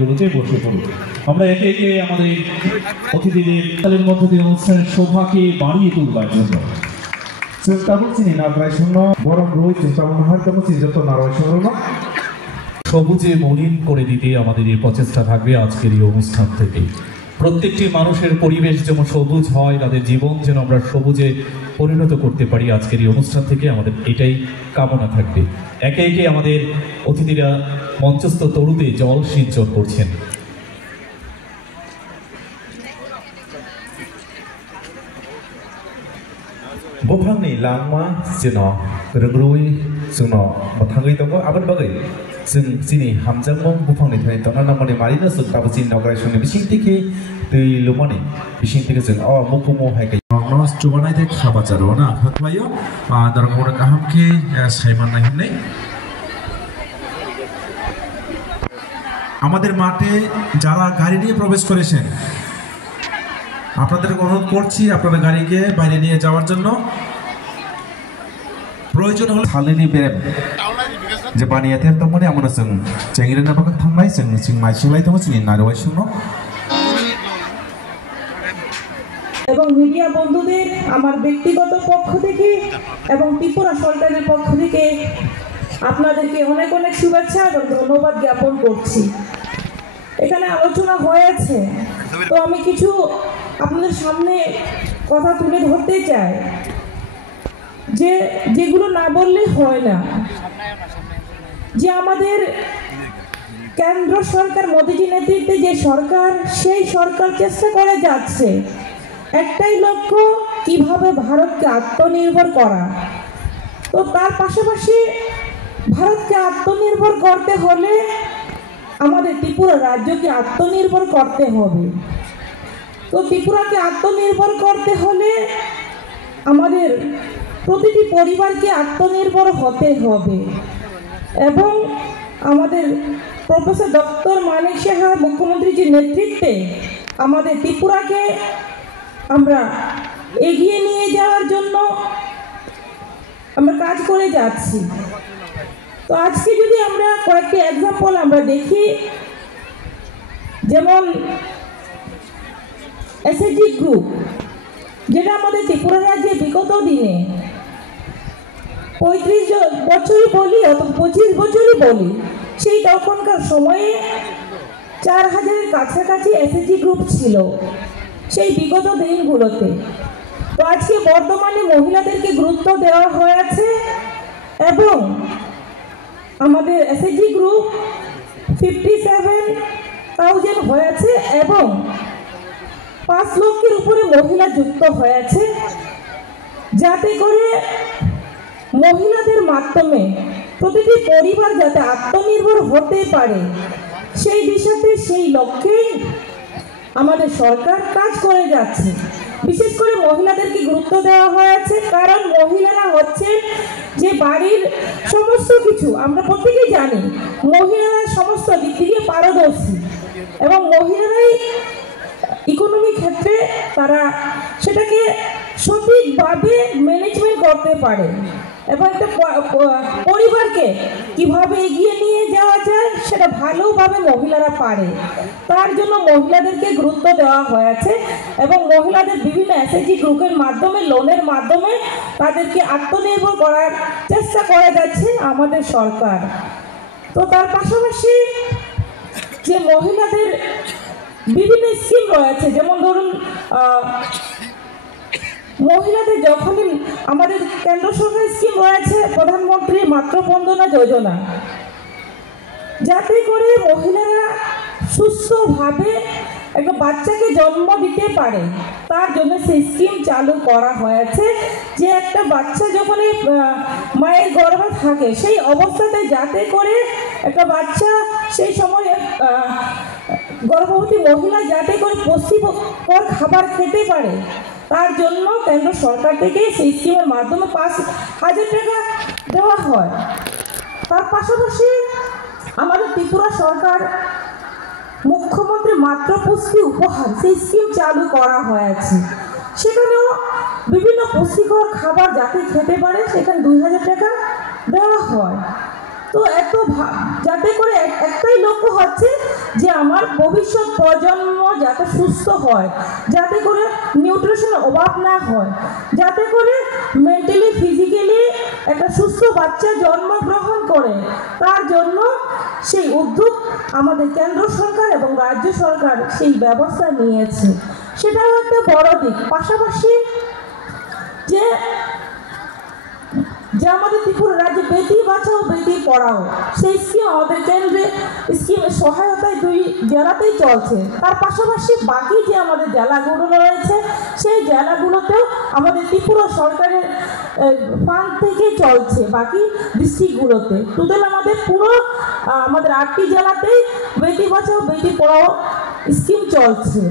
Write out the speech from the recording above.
গুলোতে বসে পড়ি। আমরা একে একে আমাদের অতিথিদের মধ্য দিয়ে অনুষ্ঠানের শোভাকে বাড়িয়ে তুলবার জন্য সবুজে মলিন করে দিতে আমাদের এই প্রচেষ্টা থাকবে আজকের এই অনুষ্ঠান থেকে। প্রত্যেকটি মানুষের পরিবেশ যেমন সবুজ হয়, তাদের জীবন যেন আমরা সবুজে পরিণত করতে পারি, আজকের এই অনুষ্ঠান থেকে আমাদের এটাই কামনা থাকবে। একে একে আমাদের অতিথিরা মঞ্চস্থ তরুতে জল সিঞ্চন করছেন। Bopangni langma sino regrui suno mathangai tongo aban bagai sing sini hamjangmong bopangni thai tongna namani marina suk tabusin nograi suni bising tiki tui lumani bising tiki sing mukumo haikai nos chubanai thai khaba charo na khaklayo darangora kahamke saiman nahinai আমাদের মাঠে যারা গাড়ি নিয়ে প্রবেশ করেছেন আপনাদেরকে অনুরোধ করছি আপনাদের গাড়িকে বাইরে নিয়ে যাওয়ার জন্য। প্রয়োজন হলে থালিনি বেরেম যে বানিয়াতে তমনে আমরা जों চেঙ্গিরে নাবাক থামনাই जों মাইসুলাই তম চিনি নারওয়াই শুনো। এবং মিডিয়া বন্ধুদের আমার ব্যক্তিগত পক্ষ থেকে এবং ত্রিপুরা সরকারের পক্ষ থেকে আপনাদেরকে অনেক অনেক শুভেচ্ছা এবং ধন্যবাদ জ্ঞাপন করছি। এখানে আলোচনা হয়েছে, তো আমি কিছু আপনাদের সামনে কথা তুলে ধরতে চাই যেগুলো না বললে হয় না। যে আমাদের কেন্দ্র সরকার মোদীজি নেতৃত্বে যে সরকার, সেই সরকার চেষ্টা করে যাচ্ছে একটাই লক্ষ্য, কিভাবে ভারতকে আত্মনির্ভর করা। তো তার পাশাপাশি ভারতকে আত্মনির্ভর করতে হলে আমাদের ত্রিপুরা রাজ্যকে আত্মনির্ভর করতে হবে। তো ত্রিপুরাকে আত্মনির্ভর করতে হলে আমাদের প্রতিটি পরিবারকে আত্মনির্ভর হতে হবে এবং আমাদের প্রফেসর ডক্টর মানিক সাহা মুখ্যমন্ত্রীজির নেতৃত্বে আমাদের ত্রিপুরাকে আমরা এগিয়ে নিয়ে যাওয়ার জন্য আমরা কাজ করে যাচ্ছি। তো আজকে যদি আমরা কয়েকটি এক্সাম্পল আমরা দেখি, যেমন এসএসজি গ্রুপ, যেটা আমাদের ত্রিপুরা রাজ্যে বিগত দিনে 35 বছর বলি অথবা 25 বছরই বলি, সেই তখনকার সময়ে 4000-এর কাছাকাছি এসএসজি গ্রুপ ছিল সেই বিগত দিনগুলোতে। তো আজকে বর্তমানে মহিলাদেরকে গুরুত্ব দেওয়া হয়েছে এবং আমাদের এসএসজি গ্রুপ 57,000 হয়েছে এবং 5 লক্ষের উপরে মহিলা যুক্ত হয়েছে, যাতে করে মহিলাদের মাধ্যমে প্রতিটি পরিবার যাতে আত্মনির্ভর হতে পারে, সেই দিশাতে সেই লক্ষ্যে আমাদের সরকার কাজ করে যাচ্ছে। বিশেষ করে মহিলাদেরকে গুরুত্ব দেওয়া হয়েছে, কারণ মহিলারা হচ্ছে যে বাড়ির সমস্ত কিছু, আমরা প্রত্যেকেই জানি মহিলারা সমস্ত দিক থেকে পারদর্শী এবং মহিলারাই ইকোনমি ক্ষেত্রে তারা সেটাকে সঠিকভাবে ম্যানেজমেন্ট করতে পারে এবং একটা পরিবারকে কিভাবে এগিয়ে নিয়ে যাওয়া যায় সেটা ভালোভাবে মহিলারা পারে। তার জন্য মহিলাদেরকে গুরুত্ব দেওয়া হয়েছে এবং মহিলাদের বিভিন্ন এসএসজি গ্রুপের মাধ্যমে, লোনের মাধ্যমে তাদেরকে আত্মনির্ভর করার চেষ্টা করে যাচ্ছে আমাদের সরকার। তো তার পাশাপাশি যে মহিলাদের বিভিন্ন স্কিম রয়েছে, যেমন ধরুন মহিলাদের যখনই আমাদের কেন্দ্র সরকারের স্কিম রয়েছে প্রধানমন্ত্রী মাতৃ বন্দনা যোজনা, যাতে করে মহিলারা সুস্থভাবে একটা বাচ্চাকে জন্ম দিতে পারে, তার জন্য সেই স্কিম চালু করা হয়েছে। যে একটা বাচ্চা যখন মায়ের গর্ভে থাকে সেই অবস্থাতে যাতে করে একটা বাচ্চা সেই সময় গর্ভবতী মহিলা যাতে করে পুষ্টিকর খাবার খেতে পারে, তার জন্য কেন্দ্র সরকার থেকে সেই স্কিমের মাধ্যমে 5,000 টাকা দেওয়া হয়। তার পাশাপাশি আমাদের ত্রিপুরা সরকার মুখ্যমন্ত্রী মাতৃপুষ্টি উপহার সেই স্কিম চালু করা হয়েছে। সেখানেও বিভিন্ন পুষ্টিকর খাবার যাতে খেতে পারে সেখানে 2,000 টাকা দেওয়া হয়। তো যাতে করে একটাই লক্ষ্য হচ্ছে যে আমার ভবিষ্যৎ প্রজন্ম যাতে সুস্থ হয়, যাতে করে নিউট্রিশনের অভাব না হয়, যাতে করে মেন্টালি ফিজিক্যালি একটা সুস্থ বাচ্চা জন্মগ্রহণ করে, তার জন্য সেই উদ্যোগ আমাদের কেন্দ্র সরকার এবং রাজ্য সরকার সেই ব্যবস্থা নিয়েছে। সেটাও একটা বড় দিক। পাশাপাশি যে আমাদের ত্রিপুরা রাজ্যে বেটি বাঁচাও বেটি পড়াও সেই স্কিম আমাদের কেন্দ্রে স্কিমের সহায়তায় 2 জেলাতেই চলছে। তার পাশাপাশি বাকি যে আমাদের জেলাগুলো রয়েছে সেই জেলাগুলোতেও আমাদের ত্রিপুরা সরকারের ফান্ড থেকে চলছে বাকি ডিস্ট্রিক্টগুলোতে। টোটাল আমাদের পুরো আমাদের 8টি জেলাতেই বেটি বাঁচাও বেটি পড়াও স্কিম চলছে।